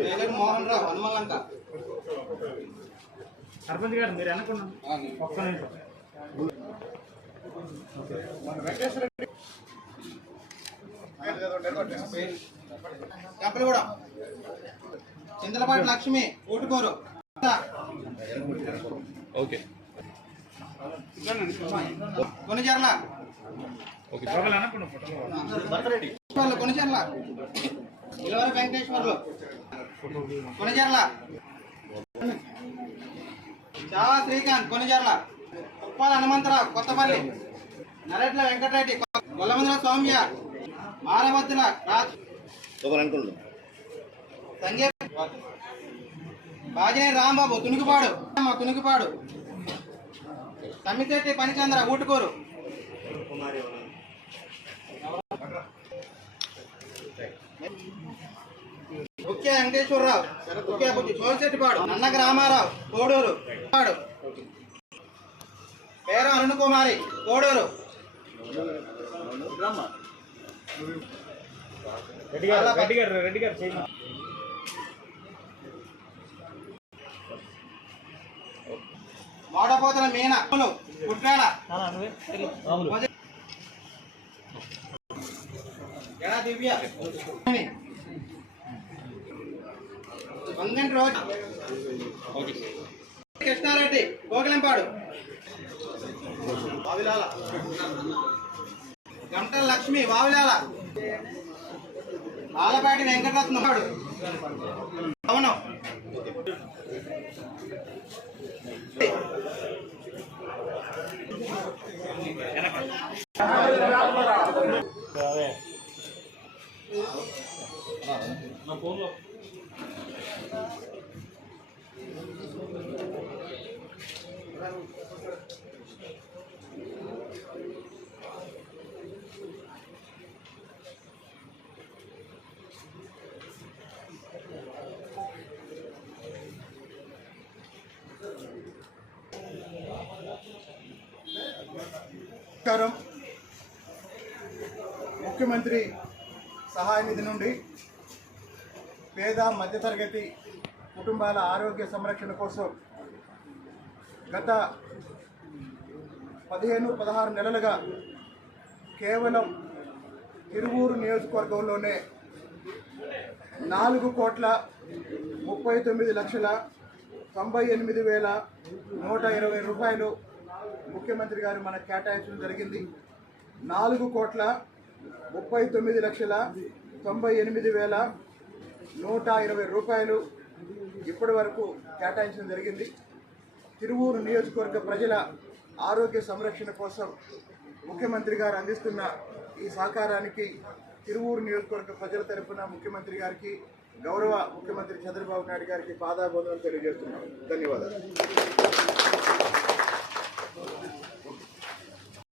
Tailor Mohan Rao Hanumalanka sarpanch గారు మీరు అనుకున్నాం ఒక్క నిమిషం. కూడా చింతలపాటి లక్ష్మి ఊటుకోరు ఓకే. కొనిచెర్ల కొనిచెర్ల. ఇలవర వెంకటేశ్వర్లు. కొనిచెర్ల. చావా శ్రీకాంత్ కొనిచర్ల. ఉప్పాల హనుమంతరావు కొత్తపల్లి. నరేట్ల వెంకటరెడ్డి గొల్లమందుల సౌమ్య. మారవద్దుల రాజ్. సంజయ్ బాజినేని రాంబాబు తునుకుపాడు. తునుకుపాడు తునికిపాడు. తమ్మిశెట్టి పనిచంద్ర ఊటుకూరు. ముఖ్య వెంకటేశ్వరరావు ముఖ్య బుద్ధి చోల్చెట్టిపాడు నన్నగ రామారావు కోడూరు పాడు. పేర అరుణ్ కుమారి కోడూరు. రెడ్డి గారు రెడ్డి గారు రెడ్డి గారు చేయండి మోడపోతల మీన ఎడా దివ్య. వంగంటి రోజు కృష్ణారెడ్డి గోగలంపాడు వావిలాల. గంటల లక్ష్మి వావిలాల. ఆలపాటి వెంకటరత్నం వాడు అవును. నమస్కారం. ముఖ్యమంత్రి సహాయ నిధి నుండి పేద మధ్యతరగతి కుటుంబాల ఆరోగ్య సంరక్షణ కోసం గత పదిహేను పదహారు నెలలుగా కేవలం తిరువూరు నియోజకవర్గంలోనే నాలుగు కోట్ల ముప్పై తొమ్మిది లక్షల తొంభై ఎనిమిది వేల నూట ఇరవై రూపాయలు ముఖ్యమంత్రి గారు మనకు కేటాయించడం జరిగింది. నాలుగు కోట్ల ముప్పై తొమ్మిది లక్షల తొంభై ఎనిమిది వేల నూట ఇరవై రూపాయలు ఇప్పటి వరకు కేటాయించడం జరిగింది. తిరువూరు నియోజకవర్గ ప్రజల ఆరోగ్య సంరక్షణ కోసం ముఖ్యమంత్రి గారు అందిస్తున్న ఈ సహకారానికి తిరువూరు నియోజకవర్గ ప్రజల తరఫున ముఖ్యమంత్రి గారికి గౌరవ ముఖ్యమంత్రి చంద్రబాబు నాయుడు గారికి పాదాబోధనలు తెలియజేస్తున్నాం. ధన్యవాదాలు.